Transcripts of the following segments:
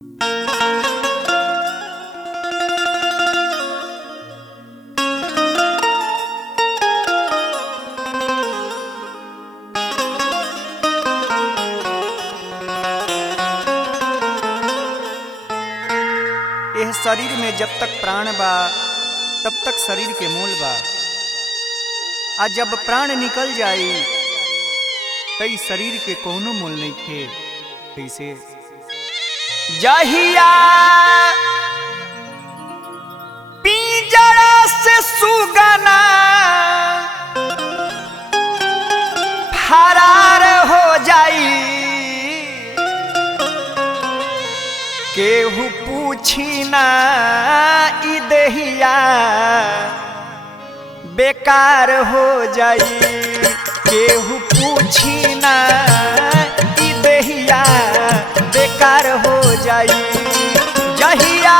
यह शरीर में जब तक प्राण बा तब तक शरीर के मूल बा। आज जब प्राण निकल जाई तई शरीर के कोनो मूल नहीं थे। कैसे जहिया पिंजरा से सुगना फरार हो जाई, केहू पूछी ना ई देहिया बेकार हो जाई, केहू पूछी ना ई देहिया बेकार हो जाई। जहिया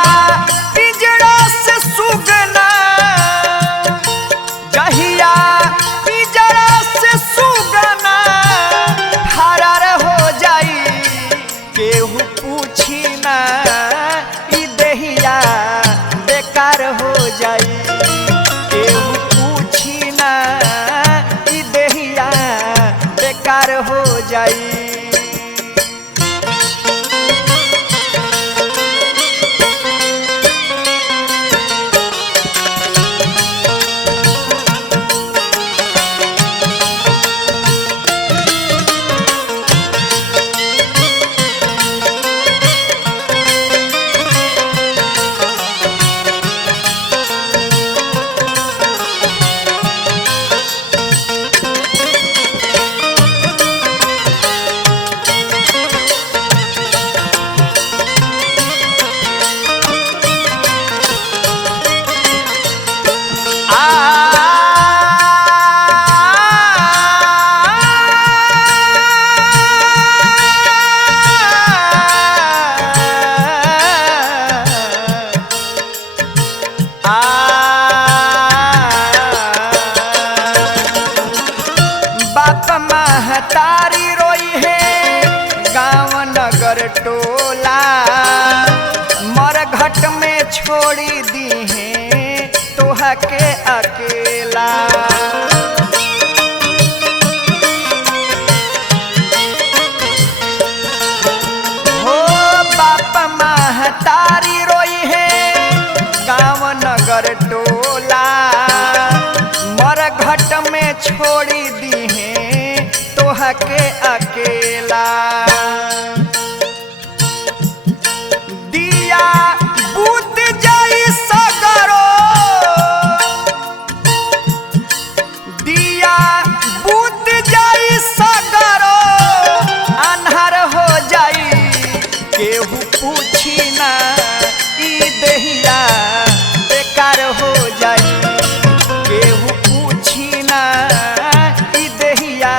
पिंजरा से सुगना, जहिया पिंजरा से सुगना फरार हो जाई, केहू पूछी ना ई देहिया बेकार हो जाई, केहू पूछी ना ई देहिया बेकार हो जाई। महतारी रोई है गाँव नगर टोला, मरघट में छोड़ी दी है तोहा के अकेला। हो बाप महतारी रोई है गाँव नगर टोला, मरघट में छोड़ी दी है तोहा के अकेला। दिया बूत जाई सगरो, दिया बूत जाई सगरो अन्हार हो जाई, केहू पूछी ना ई देहिया बेकार हो जाई, केहू पूछी ना ई देहिया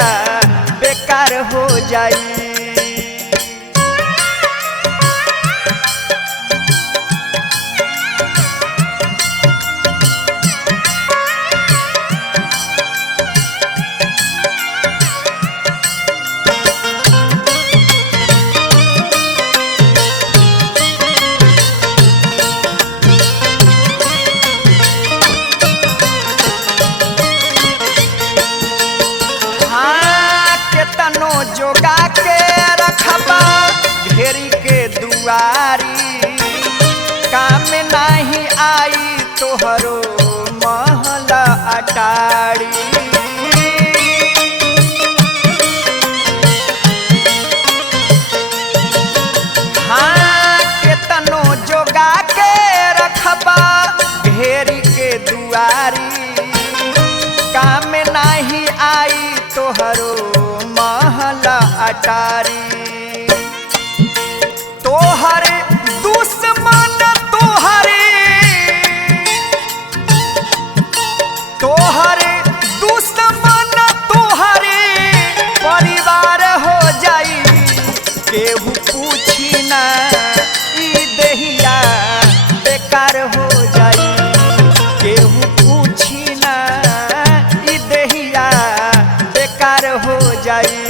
बेकार हो जाई। जोगा के रखबा घेरी के दुआरी, काम नहीं आई तोहरो महल अटारी। हाँ केतनो जोगा के रखबा घेरी के दुआरी, काम नहीं आई तोहरो महल अटारी। तोहर दुश्मन तोहरे, तोहर दुश्मन तोहरे परिवार हो जाई, केहू पूछी ना ई देहिया बेकार हो जाई, केहू पूछी ना ई देहिया बेकार हो जाई।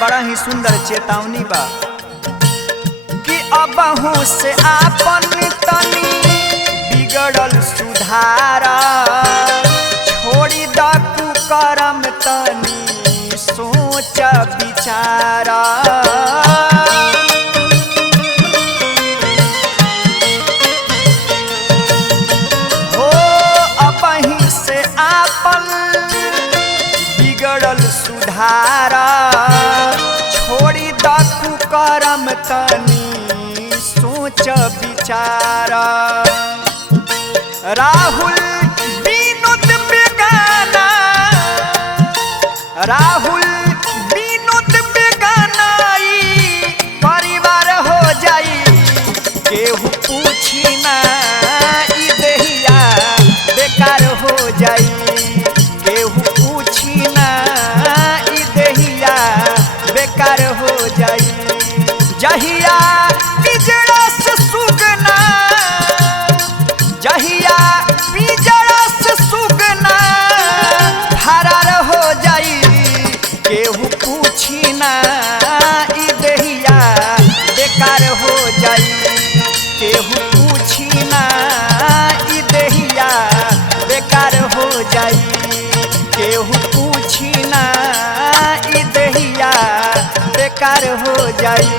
बड़ा ही सुंदर चेतावनी बा कि अबहू से आपन तनी बिगड़ल सुधारा, छोड़ी द कुकर्म तनी सोच विचारा। हो अबही से आपन बिगड़ल सुधारा, छोड़ी द कुकर्म तनी सोच विचारा। राहुल विनोद बेगाना, राहुल विनोद बेगाना परिवार हो जाई, केहू पूछी ना ई देहिया बेकार हो जाई, केहू पूछी ना ई देहिया बेकार हो जाई। जहिया पिजड़ा से सुगना, जहिया पिजड़ा से सुगना फरार हो जाई, केहू पूछी ना ई देहिया बेकार हो जाई, केहू पूछी ना ई देहिया बेकार हो जाई, केहू पूछी ना ई देहिया बेकार हो जाई।